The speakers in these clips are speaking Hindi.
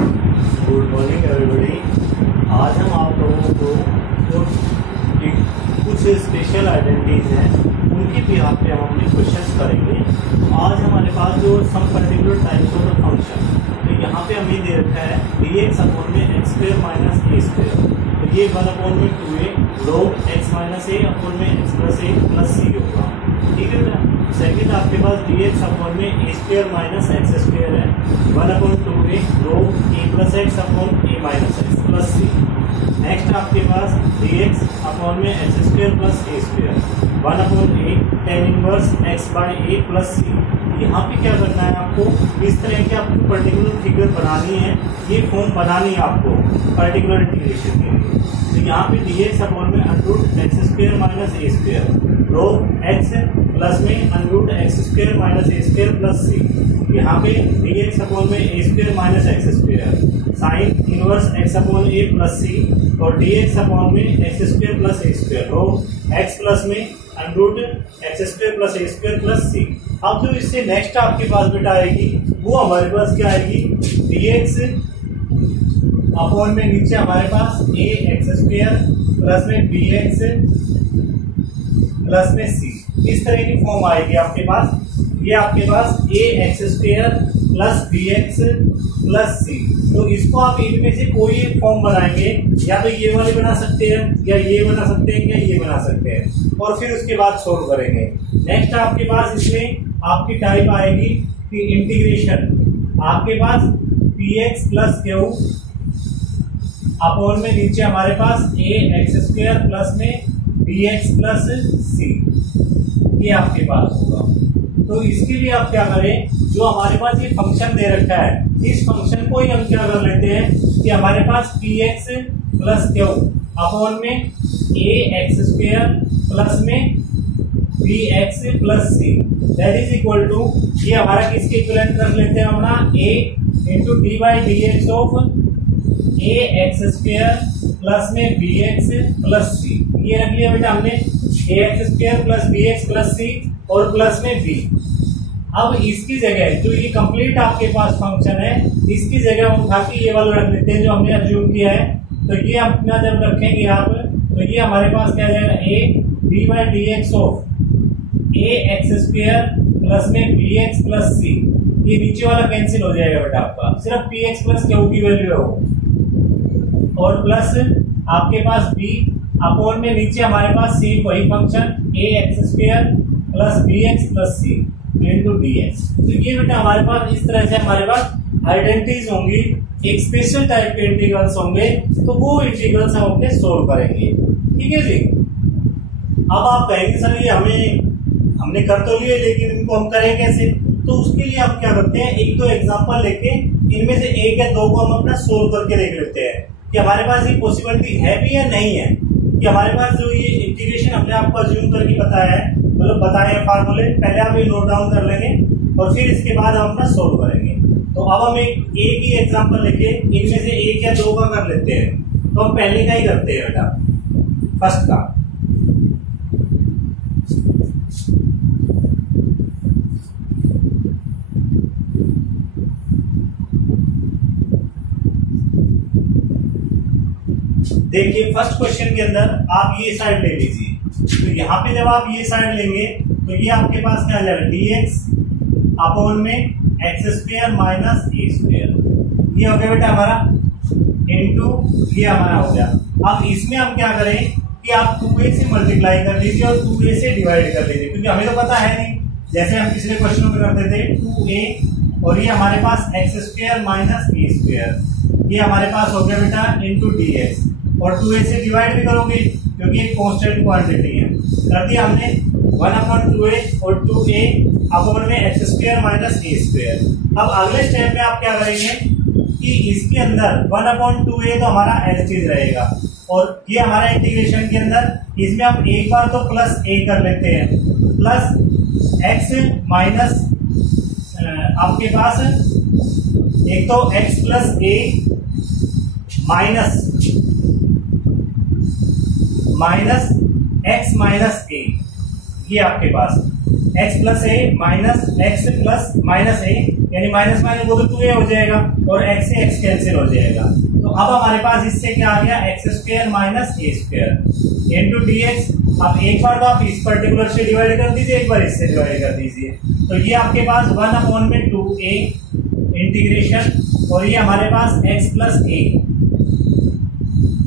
Good morning everybody. आज हम आप लोगों को कुछ स्पेशल आइडेंटिटीज हैं, उनकी बिहाफ पे हम अपने क्वेश्चंस करेंगे। आज हमारे पास जो some particular types of the function, तो यहाँ पे हमें दे रखा है dx अपॉन में x स्क्वायर माइनस ए स्क्वायर, तो ये 1 अपॉन में 2a log x माइनस ए अपॉन में x प्लस ए प्लस सी होगा। ठीक है ना। सेकेंड आपके पास dx अपॉन में a square minus x square है, 1 upon 2a log a plus x upon a minus x plus c. Next आपके पास dx अपॉन में x square plus A square, 1 upon a tan inverse x by a plus c. यहाँ पे क्या करना है आपको, इस तरह की आपको पर्टिकुलर फिगर बनानी है, ये फॉर्म बनानी है आपको पर्टिकुलर इंटीग्रेशन के लिए। तो यहाँ पे dx अपॉन में √ एक्स स्क्वायर माइनस ए स्क्वायर log x प्लस में √ एक्स स्क्वायर माइनस ए स्क्वायर प्लस सी। यहाँ पे dx अपॉन में a square minus x square sine inverse x upon a plus c, और dx अपॉन में एक्स स्क्वायर प्लस ए स्क्वायर log एक्स प्लस में √ एक्स स्क्वायर प्लस ए स्क्वायर प्लस सी। अब जो इससे नेक्स्ट आपके पास बेटा आएगी वो हमारे पास क्या आएगी, dx अपॉन में नीचे हमारे पास ए एक्स स्क्वायर प्लस में बी एक्स प्लस में सी। इस तरह की फॉर्म आएगी आपके पास। ये आपके पास a x square plus b x plus c. तो इसको आप इनमें से कोई एक फॉर्म बनाएंगे, या तो ये वाले बना सकते हैं, या ये बना सकते हैं, या ये बना सकते हैं, और फिर उसके बाद सोल्व करेंगे। नेक्स्ट आपके पास इसमें आपकी टाइप आएगी कि इंटीग्रेशन आपके पास p x plus q upon में नीचे हमारे पास ए एक्स स्क्वायर प्लस में बी एक्स प्लस सी, ये आपके पास होगा। तो इसके लिए आप क्या करें, जो हमारे पास ये फंक्शन दे रखा है, इस फंक्शन को ही हम क्या कर लेते हैं कि हमारे पास p x plus q upon में ए एक्स स्क्वायर प्लस में b x plus C that is equal to, ये हमारा किसके इक्विवेलेंट रख लेते हैं अपना a into d by d x of a x square plus में बी एक्स प्लस सी। ये रख लिया बेटा हमने, a x square plus b x plus c और प्लस में बी। अब इसकी जगह जो ये कंप्लीट आपके पास फंक्शन है, इसकी जगह हम उठा के ये वाला रख लेते हैं जो हमने अज्यूम किया है। तो ये अपना जब रखेंगे आप, तो ये हमारे पास क्या आ जाएगा, A D by d x of a x square plus में बी एक्स प्लस सी। ये नीचे वाला कैंसिल हो जाएगा बेटा आपका, सिर्फ पी एक्स प्लस क्यू की वैल्यू है वो, और प्लस आपके पास बी अपॉन में नीचे हमारे पास सी वही function a x square plus b x plus c into d x. तो ये बेटा हमारे पास इस तरह से हमारे पास आइडेंटिटीज होंगी, एक स्पेशल टाइप के इंटीग्रल्स होंगे, तो वो इंटीग्रल्स हम अपने सोल्व करेंगे। ठीक है जी। अब आप कहेंगे सर ये हमने कर तो लिए, लेकिन इनको हम करें कैसे? तो उसके लिए आप क्या करते हैं, एक दो एग्जांपल लेके इनमें से एक या दो को हम अपना सोल्व करके देख लेते हैं कि हमारे पास ये पॉसिबिलिटी है भी या नहीं है, कि हमारे पास जो ये इंटीग्रेशन हमने आपको अज्यूम करके बताया है, मतलब बताए हैं फार्मूले, पहले आप ये नोट डाउन कर लेंगे और फिर इसके बाद हम अपना सोल्व करेंगे। तो अब हम एक ही एग्जांपल लेके इनमें से एक या दो का कर लेते हैं। तो हम पहले का ही करते हैं बेटा, फर्स्ट का। देखिए फर्स्ट क्वेश्चन के अंदर आप ये साइड ले लीजिए। तो यहाँ पे जब आप ये साइड लेंगे तो ये आपके पास क्या आ जाएगा, dx अपॉन में एक्स स्क्वायर माइनस ए स्क्वायर, ये हो गया बेटा हमारा, इनटू ये हमारा हो गया। अब इसमें हम क्या करें कि आप 2a से मल्टीप्लाई कर लीजिए और 2a से डिवाइड कर लीजिए, क्योंकि हमें तो पता है नहीं, जैसे हम पिछले क्वेश्चनों में करते थे 2a और ये हमारे पास एक्स स्क्वायर माइनस ए स्क्वायर, ये हमारे पास हो गया बेटा इंटू dx, और 2a से डिवाइड भी करोगे क्योंकि एक कांस्टेंट क्वांटिटी है। कर दिया हमने 1 अपॉन 2a और 2a अपॉन में एक्स स्क्वायर माइनस ए स्क्वायर। अब अगले स्टेप में आप क्या करेंगे कि इसके अंदर 1 अपॉन 2a तो हमारा एज चीज रहेगा, और ये हमारा इंटीग्रेशन के अंदर इसमें हम एक बार तो प्लस a कर लेते हैं, प्लस एक्स माइनस आपके पास एक तो x plus a minus x minus a, ये आपके पास x plus a minus x plus minus a, यानी माइनस माइनस वो तो 2a हो जाएगा और x से x कैंसिल हो जाएगा। तो अब हमारे पास इससे क्या आ गया, एक्स स्क्वायर माइनस ए स्क्वायर इंटू डी एक्स। अब एक बार तो आप इस पर्टिकुलर से डिवाइड कर दीजिए, एक बार इससे डिवाइड कर दीजिए, तो ये आपके पास 1/2a इंटीग्रेशन, और ये हमारे पास x प्लस ए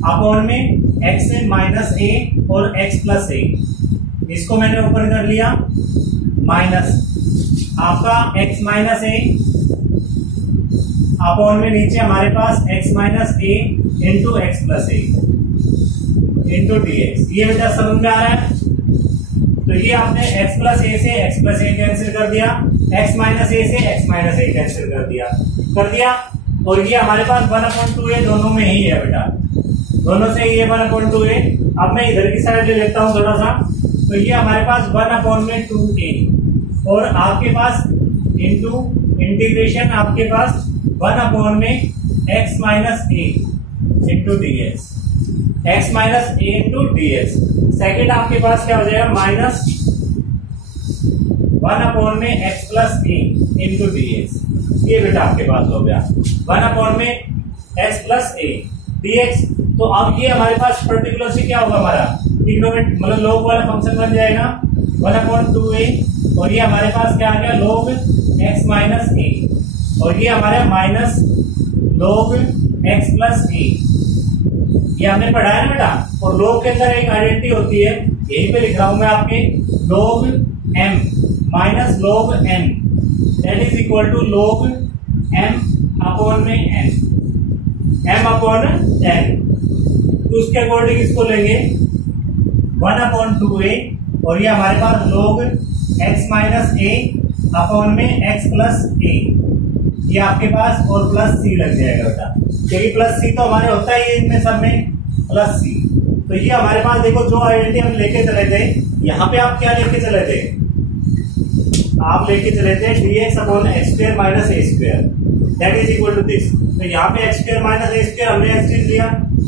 अपॉन में x माइनस ए और x प्लस ए, इसको मैंने ऊपर कर लिया माइनस आपका x माइनस ए अपॉन में नीचे हमारे पास x minus a into x plus a into d x. ये बेटा समझ में आ रहा है? तो ये आपने x प्लस ए से x प्लस ए कैंसिल कर दिया, x माइनस ए से x माइनस ए कैंसिल कर दिया, और ये हमारे पास 1/2a दोनों में ही है बेटा, दोनों से ये 1/2a। अब मैं इधर की साइड ले लेता हूँ थोड़ा सा, तो ये हमारे पास 1/2a और आपके पास इंटू इंटीग्रेशन आपके पास 1/x minus a into d x, x minus a into d x. Second आपके पास क्या हो जाएगा, minus 1/x plus a into d x. ये बेटा आपके पास हो गया 1/x plus A D x. तो अब ये हमारे पास पर्टिकुलर से क्या होगा, हमारा ट्रिग्नोमेट्री मतलब लोग वाला फंक्शन बन जाएगा 1/2a, और ये हमारे पास क्या आ गया, लोग x माइनस ए, और ये हमारा माइनस लोग x प्लस ए। ये हमने पढ़ा है ना बेटा, और लोग के अंदर एक आइडेंटिटी होती है, यहीं पे लिख रहा हूं मैं आपके, log m minus log n that is equal to log m upon में n, m अपॉन n। तो उसके अकॉर्डिंग इसको लेंगे 1/2a, और ये हमारे पास लोग x माइनस ए अपॉन में x प्लस ए, ये आपके पास और प्लस c लग जाएगा बेटा, क्योंकि प्लस c तो हमारे होता ही है इनमें सब में प्लस c। तो ये हमारे पास देखो जो आइडेंटिटी हम लेके चले थे, यहाँ पे आप क्या लेके चले थे, आप लेके चले थे dx upon X square minus A square that is equal to this. तो यहाँ पे एक्स स्क्वायर माइनस ए स्क्वायर हमने एक्स लिया,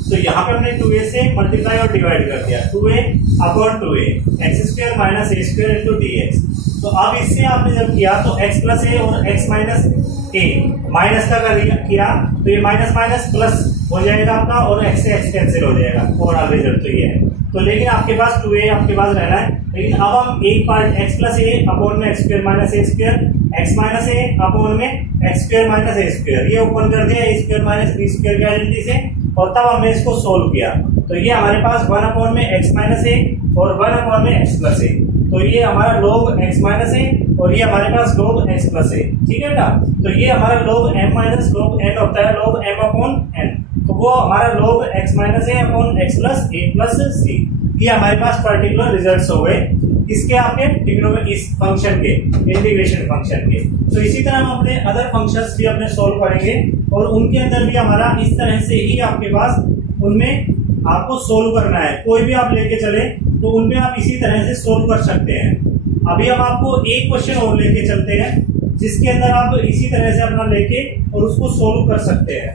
तो यहाँ पे हमने 2a से मल्टीप्लाई और डिवाइड कर दिया, 2a upon 2a x square minus ए स्क्वायर इंटू डी एक्स। तो अब इससे आपने जब किया तो x प्लस ए और x माइनस ए माइनस का किया, तो ये माइनस माइनस प्लस हो जाएगा आपका, और x से x कैंसिल हो जाएगा, ओवरऑल रिजल्ट तो ये है। तो लेकिन आपके पास 2a आपके पास रहना है, लेकिन अब हम एक पार्ट x प्लस ए अपॉन में एक्स स्क्वायर माइनस ए स्क्वायर, एक्स माइनस ए अपॉन में एक्स स्क्वायर माइनस ए स्क्वायर, ये ओपन कर दिया ए स्क्वायर माइनस बी स्क्वायर की आइडेंटिटी से, और तब हमने इसको सोल्व किया। तो ये हमारे पास 1/x माइनस ए और 1/x प्लस ए, तो ये हमारा log x माइनस ए और ये हमारे पास log x प्लस ए, ठीक है बेटा। तो ये हमारा log m minus log n होता है, log m अपॉन n, तो वो हमारा log x माइनस ए अपॉन x प्लस ए प्लस सी। ये हमारे पास पर्टिकुलर रिजल्ट्स हो गए इसके, आपके ट्रिग्नोमेट्री इस फंक्शन के, इंटीग्रेशन फंक्शन के। तो इसी तरह हम अपने अदर फंक्शंस भी अपने सोल्व करेंगे, और उनके अंदर भी हमारा इस तरह से ही आपके पास उनमें आपको सोल्व करना है। कोई भी आप लेके चले तो उनमें आप इसी तरह से सोल्व कर सकते हैं। अभी हम आपको एक क्वेश्चन और लेके चलते हैं, जिसके अंदर आप इसी तरह से अपना लेके और उसको सोल्व कर सकते हैं।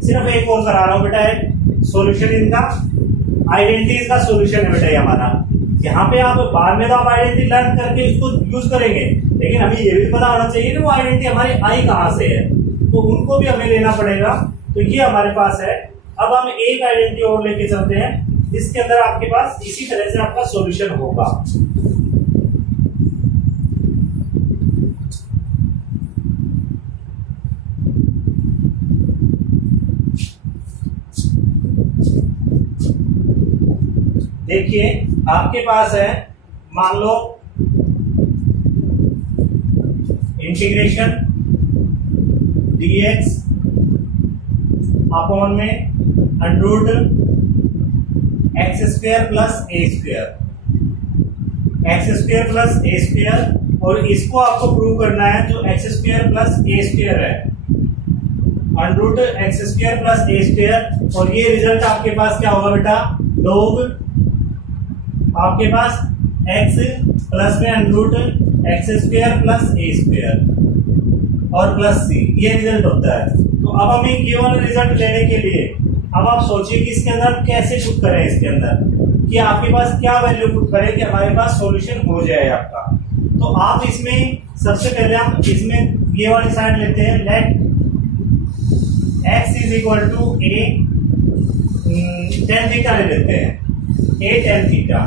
सिर्फ एक और करा रहा हूँ बेटा, एक सोल्यूशन इनका, आइडेंटिटीज का सोल्यूशन है बेटा ये हमारा। यहाँ पे आप बाद में तो आप आइडेंटिटी लर्न करके इसको यूज करेंगे, लेकिन अभी ये भी पता होना चाहिए कि वो आइडेंटिटी हमारी आई कहाँ से है, तो उनको भी हमें लेना पड़ेगा। तो ये हमारे पास है। अब हम एक आइडेंटिटी और लेके चलते हैं, जिसके अंदर आपके पास इसी तरह से आपका सॉल्यूशन होगा। देखिए आपके पास है, मान लो इंटीग्रेशन dx अपॉन में अंडरूट एक्स स्क्वायर प्लस ए स्क्वायर, एक्स स्क्वायर प्लस ए स्क्वायर, और इसको आपको प्रूव करना है जो एक्स स्क्वायर प्लस ए स्क्वायर है, अंडरूट एक्स स्क्वायर प्लस ए स्क्वायर। और ये रिजल्ट आपके पास क्या होगा बेटा, लोग आपके पास x प्लस में अंडरूट एक्स स्क्वायर प्लस ए स्क्वायर और प्लस सी, ये रिजल्ट होता है। तो अब हमें ये वाला रिजल्ट लेने के लिए अब आप सोचिए कि इसके अंदर कैसे पुट करें, इसके अंदर कि आपके पास क्या वैल्यू पुट करें कि हमारे पास सॉल्यूशन हो जाए आपका। तो आप इसमें सबसे पहले हम इसमें ये वाली साइड लेते हैं, let x is equal to a tan theta ले लेते हैं, a tan theta,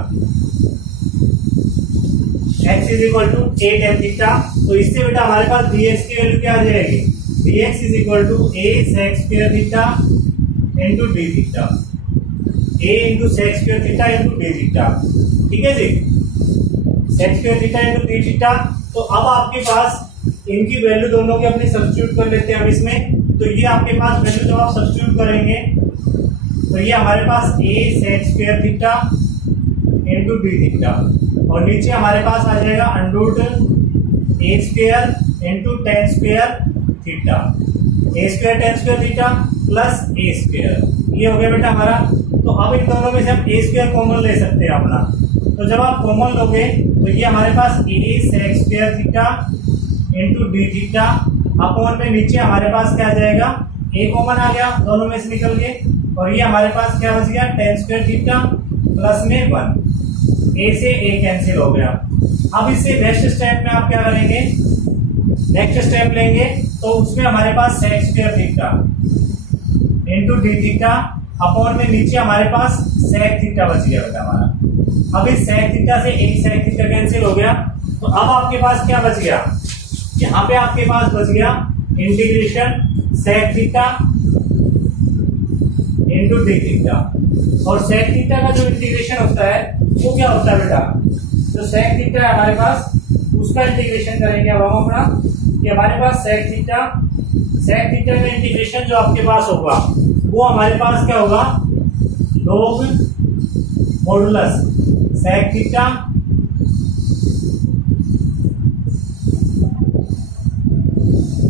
x is equal to a tan theta. तो इससे बेटा हमारे पास dx की वैल्यू क्या आ जाएगी, dx is equal to a sec square theta into D theta, a into sec square theta into D theta. ठीक है जी, sec square theta into D theta. तो अब आपके पास इनकी वैल्यू दोनों की अपनी सब्स्टिट्यूट कर लेते हैं हम इसमें। तो ये आपके पास वैल्यू जब आप सब्स्टिट्यूट करेंगे तो ये हमारे पास a sec square theta into D theta, और नीचे हमारे पास आ जाएगा under a square into ten square theta, a square ten square theta plus a square. ये हो गया बेटा हमारा। तो अब इन दोनों में से हम a स्क्वायर कॉमन ले सकते हैं अपना। तो जब आप कॉमन लोगे तो ये हमारे पास a sec square theta into D theta upon में नीचे हमारे पास क्या आ जाएगा, a कॉमन आ गया दोनों में से निकल के, और ये हमारे पास क्या बच गया, टेन स्क्वायर थीटा प्लस में 1, a से a कैंसिल हो गया। अब इससे नेक्स्ट स्टेप में आप क्या करेंगे, नेक्स्ट स्टेप लेंगे तो उसमें हमारे पास sec square theta into D theta upon में नीचे हमारे पास सेक थीटा बच गया बेटा हमारा। अब इस सेक थीटा से एक सेक थीटा कैंसिल हो गया। तो अब आपके पास क्या बच गया, यहाँ पे आपके पास बच गया integration sec theta into D theta. और सेक थीटा का जो इंटीग्रेशन होता है वो क्या होता है बेटा, जो सेक थीटा है हमारे पास उसका इंटीग्रेशन करेंगे अब हम अपना, कि हमारे पास सेक थीटा का इंटीग्रेशन जो आपके पास होगा वो हमारे पास क्या होगा, log modulus sec theta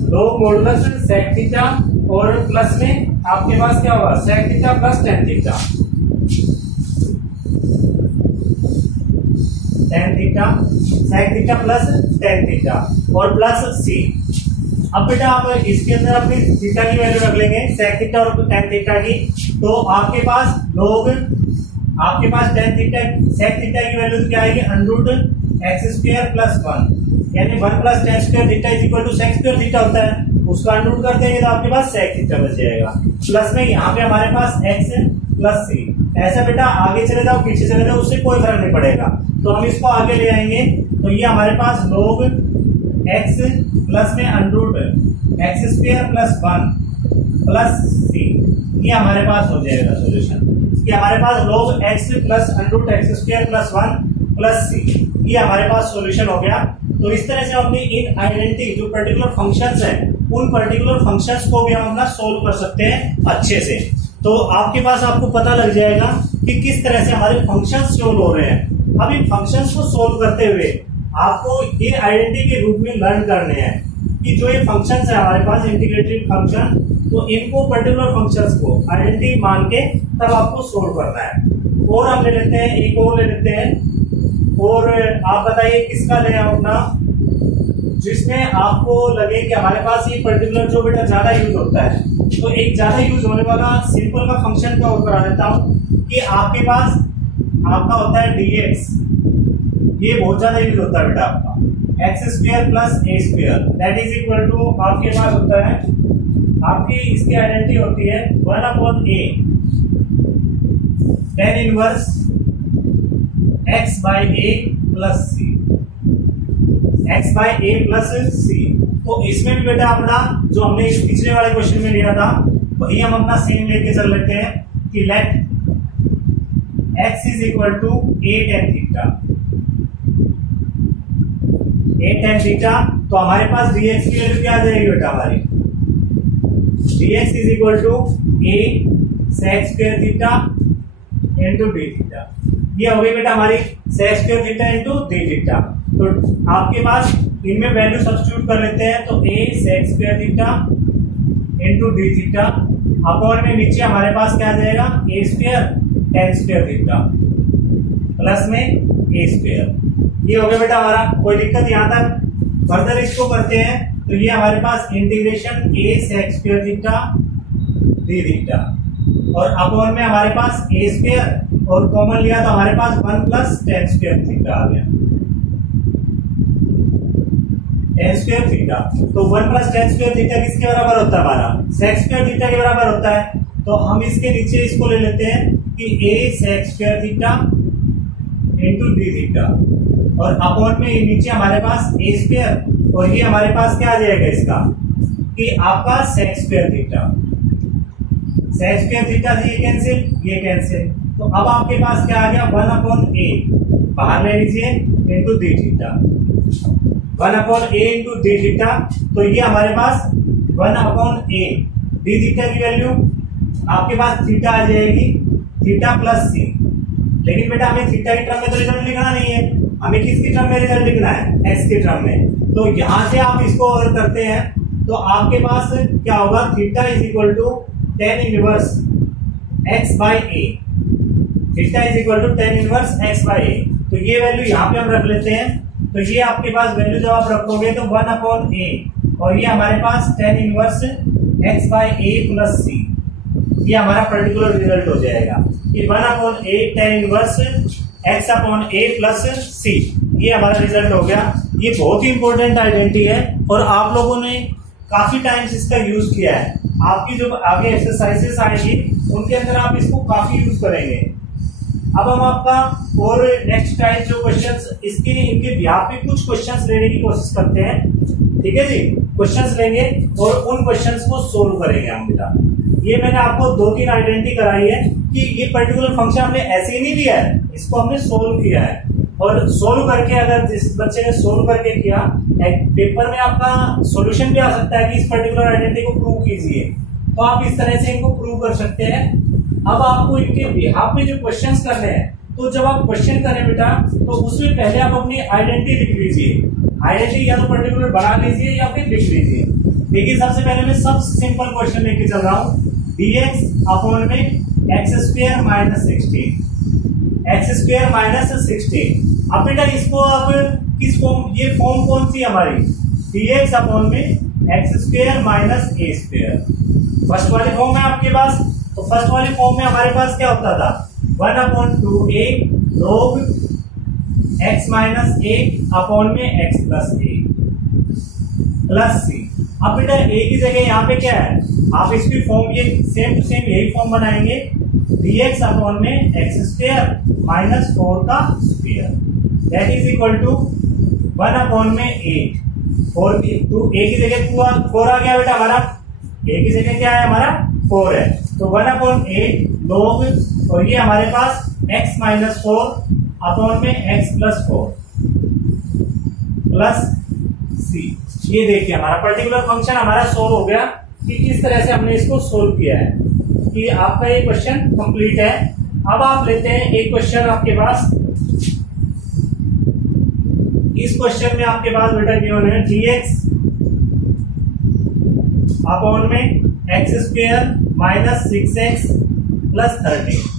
log modulus sec theta, और प्लस में आपके पास क्या होगा, sec theta plus tan theta, tan theta, sec theta plus tan theta और प्लस सी। अब बेटा आप इसके अंदर अपनी थीटा की वैल्यू रख लेंगे, सेक थीटा और टेन थीटा की। तो आपके पास लोग आपके पास टेन थीटा सेक थीटा की वैल्यू क्या आएगी, अंडर एक्स स्क्वायर प्लस 1, यानी 1 plus tan square theta is equal to sec square theta होता है, उसका अंडर कर देंगे तो आपके पास सेक थीटा बच जाएगा। प्लस में यहाँ पे हमारे पास एक्स प्लस सी। ऐसा बेटा आगे चले जाओ पीछे चले जाओ उससे कोई फर्क नहीं पड़ेगा। तो हम इसको आगे ले आएंगे तो ये हमारे पास लोग एक्स प्लस में under x square plus 1 plus c, ये हमारे पास हो जाएगा सोल्यूशन। कि हमारे पास log x plus under x square plus 1 plus c, ये हमारे पास सोल्यूशन हो गया। तो इस तरह से अपनी इन आइडेंटिटी जो पर्टिकुलर फंक्शंस हैं उन पर्टिकुलर फंक्शंस को भी हम अपना सोल्व कर सकते हैं अच्छे से। तो आपके पास आपको पता लग जाएगा कि किस तरह से हमारे फंक्शंस सोल्व हो रहे हैं। अब इन फंक्शंस को सोल्व करते हुए आपको ये आइडेंटिटी के रूप में लर्न करने हैं कि जो ये फंक्शंस है हमारे पास इंटीग्रेटेड फंक्शन, तो इनको पर्टिकुलर फंक्शंस को आइडेंटिटी मान के तब आपको सोल्व करना है। और हम ले लेते हैं, एक और ले लेते हैं, और आप बताइए किसका ले अपना, जिसमें आपको लगे कि हमारे पास ये पर्टिकुलर जो बेटा ज्यादा यूज होता है। तो एक ज्यादा यूज होने वाला सिंपल का फंक्शन का ऊपर आ देता हूं कि आपके पास आपका होता है dx, ये बहुत ज्यादा यूज होता है बेटा आपका X square plus A square that is equal to आपके पास होता है, आपकी इसकी आइडेंटिटी होती है 1/a tan inverse x by a plus c, x by a plus c। तो इसमें भी बेटा अपना जो हमने इस पिछले वाले क्वेश्चन में लिया था वही हम अपना सेम लेके चल लेते हैं कि let x is equal to a tan theta, a tan theta. तो हमारे पास dx की वैल्यू क्या आ जाएगी बेटा हमारी, dx is equal to a sec square theta into D theta. ये हो गई बेटा हमारी sec square theta into D theta. तो आपके पास इनमें वैल्यू सब्स्टिट्यूट कर लेते हैं तो a sec square theta into D theta upon में नीचे हमारे पास क्या आ जाएगा a square tan square theta plus में a स्क्वायर। ये हो गया बेटा हमारा, कोई दिक्कत यहाँ तक। फर्दर इसको करते हैं तो ये हमारे पास integration a sec square theta d theta और अपॉन में हमारे पास a स्क्वायर और कॉमन लिया तो हमारे पास 1 प्लस tan स्क्वायर थीटा आ गया। Tan square theta. तो 1 प्लस टेन स्क्वायर थीटा किसके बराबर होता है हमारा, सेक स्क्वायर थीटा के बराबर होता है। तो हम इसके नीचे इसको ले लेते हैं कि a sec square theta into D theta, और अपॉन में नीचे हमारे पास a स्क्वायर, और ये हमारे पास क्या आ जाएगा इसका कि आपका sec square theta. Sec square theta से ये कैंसिल, तो अब आपके पास क्या आ गया 1 अपॉन a, बाहर ले लीजिए, into D theta. 1 upon a into D theta, तो ये हमारे पास 1 अपॉन a, डी थीटा की वैल्यू आपके पास थीटा आ जाएगी, थीटा प्लस सी। लेकिन बेटा हमें थीटा की टर्म में तो रिजल्ट लिखना नहीं है, हमें किसकी टर्म में रिजल्ट लिखना है, एक्स की टर्म में। तो यहां से आप इसको अगर करते हैं तो आपके पास क्या होगा, theta is equal to tan inverse x by a, theta is equal to tan inverse x by a. तो ये वैल्यू यहाँ पे हम रख लेते हैं। तो ये आपके पास वैल्यू जब आप रखोगे तो 1 अपॉन ए, और ये हमारे पास tan inverse x by a plus c, ये हमारा पर्टिकुलर रिजल्ट हो जाएगा कि 1 upon a tan inverse x upon a plus c, ये हमारा रिजल्ट हो गया। ये बहुत ही इंपॉर्टेंट आइडेंटिटी है और आप लोगों ने काफी टाइम्स इसका यूज किया है। आपकी जो आगे एक्सरसाइजेस आएंगी उनके अंदर आप इसको काफी यूज करेंगे। अब हम आपका और नेक्स्ट टाइप जो क्वेश्चंस इसके इनके बिहाफ पे कुछ क्वेश्चंस लेने की कोशिश करते हैं, ठीक है जी। क्वेश्चंस लेंगे और उन क्वेश्चंस को सोल्व करेंगे हम बेटा। ये मैंने आपको 2-3 आइडेंटिटी कराई है कि ये पर्टिकुलर फंक्शन हमने ऐसे ही नहीं लिया है, इसको हमने सोल्व किया है। और सोल्व करके अगर जिस बच्चे ने सोल्व करके किया, एक पेपर में आपका सॉल्यूशन भी आ सकता है कि इस पर्टिकुलर आइडेंटिटी को प्रूव कीजिए, तो आप इस तरह से इनको प्रूव कर सकते हैं। अब आपको इनके बिहाफ में जो क्वेश्चंस करने हैं, तो जब आप क्वेश्चन करें बेटा तो उसमें पहले आप अपनी आइडेंटिटी लिख लीजिए। आइडेंटिटी या तो पर्टिकुलर बना लीजिए या फिर लिख लीजिए। देखिए सबसे पहले मैं सबसे सिंपल क्वेश्चन लेके चल रहा हूँ, dx अपॉन में x square minus 16, x square minus 16। अब बेटा इसको अब किस फॉर्म, ये फॉर्म कौन सी हमारी, dx अपॉन में एक्स स्क्वायर माइनस ए स्क्वायर, फर्स्ट वाली फॉर्म है आपके पास। तो फर्स्ट वाली फॉर्म में हमारे पास क्या होता था, 1 upon 2a log x minus ए अपॉन में x प्लस ए प्लस सी। अब बेटा a की जगह यहाँ पे क्या है, आप इसकी फॉर्म ये सेम टू सेम यही फॉर्म बनाएंगे, dx अपॉन में x स्क्वायर माइनस 4 का square that is equal to 1 upon में 8। 4 a की जगह 4 आ गया बेटा हमारा, a की जगह क्या है हमारा 4 है। तो 1 अपॉन 8 log, और ये हमारे पास x माइनस 4 अपॉन में x प्लस 4 प्लस सी। ये देखिए हमारा पर्टिकुलर फंक्शन हमारा सोल्व हो गया कि किस तरह से हमने इसको सोल्व किया है, कि आपका ये क्वेश्चन कंप्लीट है। अब आप लेते हैं एक क्वेश्चन आपके पास, इस क्वेश्चन में आपके पास बेटा गिवन है dx अपॉन में x square minus 6x plus 13।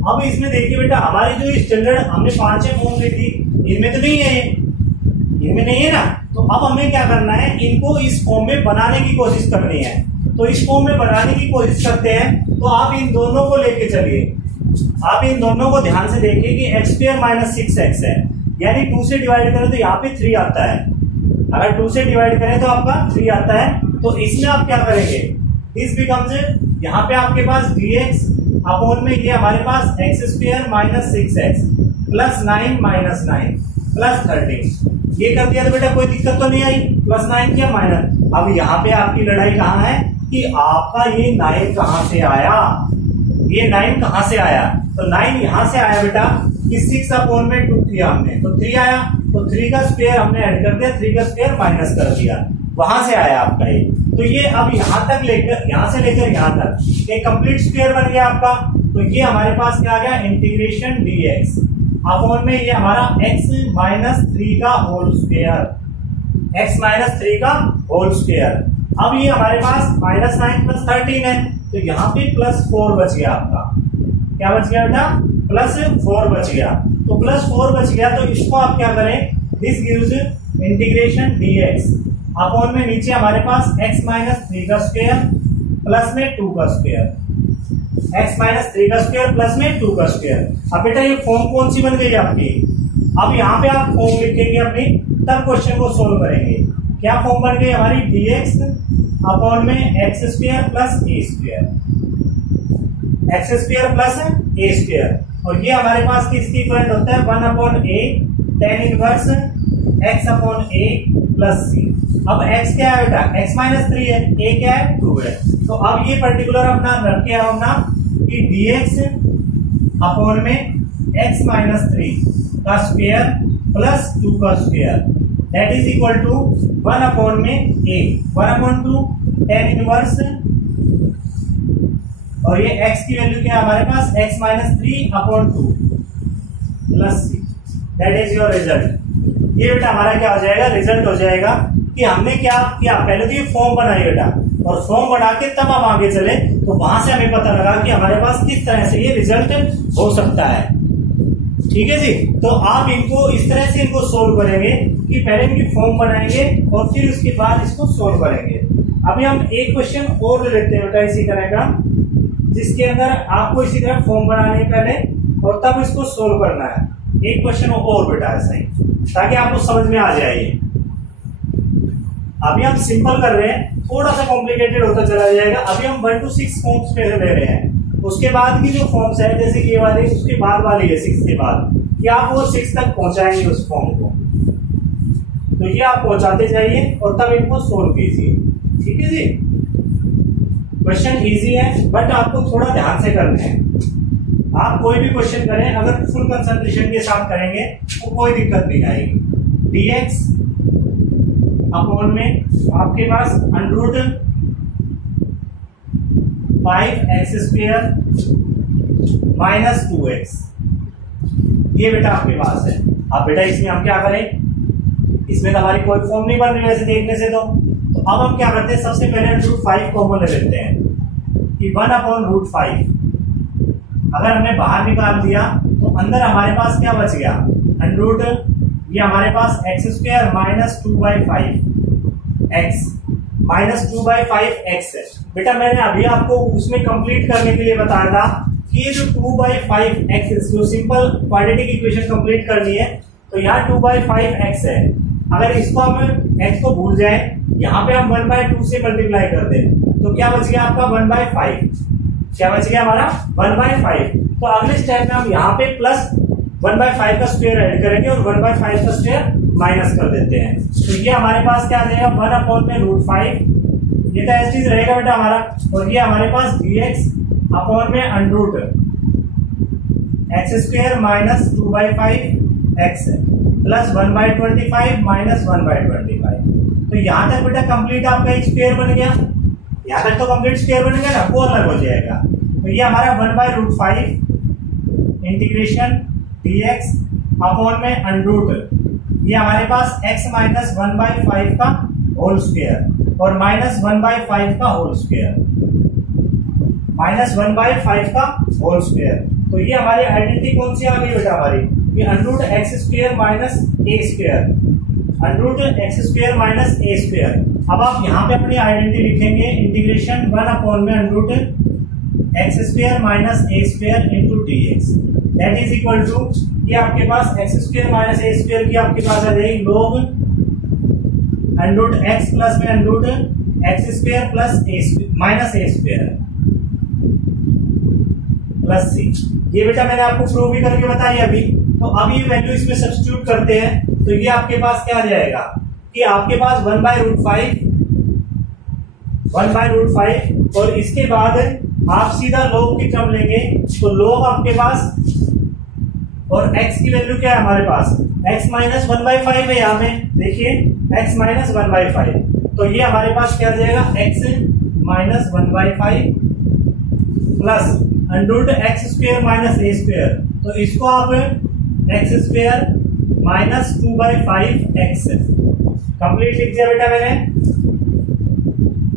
अब इसमें देखिए बेटा हमारी जो स्टैंडर्ड हमने 5 फॉर्म ली थी, इनमें तो नहीं है, इनमें नहीं है ना। तो अब हमें क्या करना है, इनको इस फॉर्म में बनाने की कोशिश करनी है। तो इस फॉर्म में बनाने की कोशिश करते हैं, तो आप इन दोनों को लेके चलिए। आप इन दोनों को ध्यान से देखिए कि एक्स स्क्वायर माइनस 6x है, यानी 2 से डिवाइड करें तो यहाँ पे 3 आता है। अगर 2 से डिवाइड करें तो आपका 3 आता है। तो इसमें आप क्या करेंगे, दिस बिकम्स, यहाँ पे आपके पास dx अपॉन में ये हमारे पास x square minus 6x plus 9 minus 9 plus 13। ये कर दिया तो बेटा कोई दिक्कत तो नहीं आई, प्लस 9 किया माइनस। अब यहाँ पे आपकी लड़ाई कहाँ है कि आपका ये 9 कहाँ से आया, ये 9 कहाँ से आया। तो 9 यहाँ से आया बेटा कि 6 अपॉन में 2 किया हमने, तो 3 आया। तो 3 का स्क्वायर हमने ऐड कर दिया, 3 का स्क्वायर माइनस कर दिया, वहां से आया आपका ये। तो ये अब यहाँ तक लेकर, यहाँ से लेकर यहाँ तक एक कंप्लीट स्क्वायर बन गया आपका। तो ये हमारे पास क्या आ गया, इंटीग्रेशन dx अपॉन में ये हमारा x माइनस 3 का होल स्क्वायर, x माइनस 3 का होल स्क्वायर। अब ये हमारे पास माइनस 9 प्लस 13 है, तो यहाँ पे प्लस 4 बच गया आपका। क्या बच गया बेटा, प्लस 4 बच गया। तो प्लस 4 बच गया, तो इसको आप क्या करें, this gives integration dx upon में नीचे हमारे पास x माइनस 3 का स्क्वायर प्लस में 2 का स्क्वायर, x माइनस 3 का स्क्वायर प्लस में 2 का स्क्वायर। अब बेटा ये फॉर्म कौन सी बन गई आपकी। अब यहाँ पे आप फॉर्म लिखेंगे अपनी, तब क्वेश्चन को सोल्व करेंगे। क्या फॉर्म बन गई हमारी, dx अपॉन में एक्स स्क्वायर प्लस ए स्क्वायर, एक्स स्क्वायर प्लस ए स्क्वायर, और ये हमारे पास किसकी इक्वलेंट होता है, 1 upon a tan inverse x upon a plus सी। अब x क्या है बेटा, x माइनस 3 है, a क्या है 2 है। तो अब ये पर्टिकुलर अपना रख के अपना कि dx अपॉन में x माइनस 3 का स्क्वायर प्लस 2 का square that is equal to 1 upon में a 1 अपॉन 2 tan इनवर्स, और ये x की वैल्यू क्या है हमारे पास, x minus 3 upon 2 plus C, that is your result. ये बेटा हमारा क्या हो जाएगा, रिजल्ट हो जाएगा कि हमने क्या किया, पहले तो ये फॉर्म बनाई बेटा, और फॉर्म बना के तब हम आगे चले तो वहां से हमें पता लगा कि हमारे पास किस तरह से ये रिजल्ट हो सकता है। ठीक है जी, तो आप इनको इस तरह से इनको सोल्व करेंगे कि पहले इनकी फॉर्म बनाएंगे और फिर उसके बाद इसको सोल्व करेंगे। अभी हम एक क्वेश्चन और ले लेते हैं बेटा इसी तरह का, जिसके अंदर आपको इसी तरह फॉर्म बनाने पहले और तब इसको सोल्व करना है। एक क्वेश्चन और बेटा ऐसा ही, ताकि आपको समझ में आ जाए। अभी हम सिंपल कर रहे हैं, थोड़ा सा कॉम्प्लिकेटेड होता चला जाएगा। अभी हम 1 to 6 फॉर्म्स पे ले रहे हैं, उसके बाद की जो फॉर्म्स है जैसे कि ये वाली, उसके बाद वाली है 6 के बाद, कि आप वो 6 तक पहुंचाएंगे उस फॉर्म को। तो ये आप पहुंचाते जाइए और तब इनको सोल्व कीजिए। ठीक है जी, क्वेश्चन इजी है बट आपको थोड़ा ध्यान से करना है। आप कोई भी क्वेश्चन करें अगर फुल कंसंट्रेशन के साथ करेंगे तो कोई दिक्कत नहीं आएगी। dx अपॉन में आपके पास under root 5x square minus 2x, ये बेटा आपके पास है। अब बेटा इसमें हम क्या करें, इसमें तो हमारी कोई फॉर्म नहीं बन रही वैसे देखने से, तो अब हम क्या करते हैं, सबसे पहले रूट 5 कॉमन ले लेते हैं कि 1 अपॉन रूट 5 अगर हमने बाहर निकाल दिया तो अंदर हमारे पास क्या बच गया, अंडरूट ये हमारे पास x square minus 2/5 x minus 2/5 x है। बेटा मैंने अभी आपको उसमें कंप्लीट करने के लिए बताया था कि ये जो 2/5 एक्स जो सिंपल क्वाड्रेटिक इक्वेशन कंप्लीट करनी है, तो यहाँ 2/5 एक्स है। अगर इसको हम एक्स को भूल जाए, यहाँ पे हम 1/2 से मल्टीप्लाई कर दें तो क्या बच गया आपका 1/5, क्या बच गया हमारा 1/5। तो अगले स्टेप में हम यहाँ पे प्लस 1/5 का स्क्वायर ऐड करेंगे और 1/5 का स्क्वायर माइनस कर देते हैं। तो ये हमारे पास क्या आ जाएगा 1 अपॉन में रूट 5, ये तो ऐसी चीज रहेगा बेटा हमारा, और ये हमारे पास dx अपॉन में under root x square minus 2/5 x plus 1/25 minus 1/25। तो यहाँ तक बेटा कंप्लीट आपका एक स्क्वायर बन गया, यहाँ तक तो कंप्लीट स्क्वायर बन गया ना, वो अलग हो जाएगा। तो ये हमारा 1/√5 इंटीग्रेशन dx अपॉन में अंडरूट ये हमारे पास x माइनस 1/5 का होल स्क्वायर और माइनस 1/5 का होल स्क्वायर, माइनस 1/5 का होल स्क्वायर। तो ये हमारी आइडेंटिटी कौन सी आ गई बेटा हमारी, ये अंडरूट एक्स स्क्वायर माइनस ए square, under root x square minus ए स्क्वायर। अब आप यहाँ पे अपनी आइडेंटिटी लिखेंगे इंटीग्रेशन 1 अपॉन में under root x square minus A square into d x that is equal to, ये आपके पास एक्स स्क्वायर माइनस ए स्क्वायर की आपके पास आ जाएगी लोग अंडरूट एक्स प्लस में under root x square plus a minus A square plus c. ये बेटा मैंने आपको प्रूव भी करके बताई अभी। तो अब ये वैल्यू इसमें सब्स्टिट्यूट करते हैं तो ये आपके पास क्या आ जाएगा कि आपके पास 1/√5 और इसके बाद आप सीधा लोग की टर्म लेंगे तो लोग आपके पास, और x की वैल्यू क्या है हमारे पास, x माइनस 1/5 है, यहाँ में देखिए x माइनस 1/5, तो ये हमारे पास क्या आ जाएगा x minus 1/5 plus under root x square minus ए स्क्वायर। तो इसको आप x square minus 2/5 x complete लिख दिया बेटा मैंने,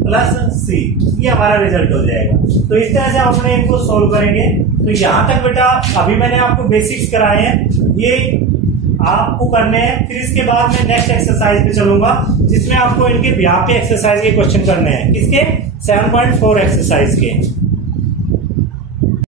प्लस सी, ये हमारा रिजल्ट हो जाएगा। तो इस तरह से आप अपने इनको सोल्व करेंगे। तो यहां तक बेटा अभी मैंने आपको बेसिक्स कराए हैं, ये आपको करने हैं। फिर इसके बाद मैं नेक्स्ट एक्सरसाइज पे चलूंगा जिसमें आपको इनके बिहाफ पे एक्सरसाइज के क्वेश्चन करने हैं, किसके 7.4 एक्सरसाइज के।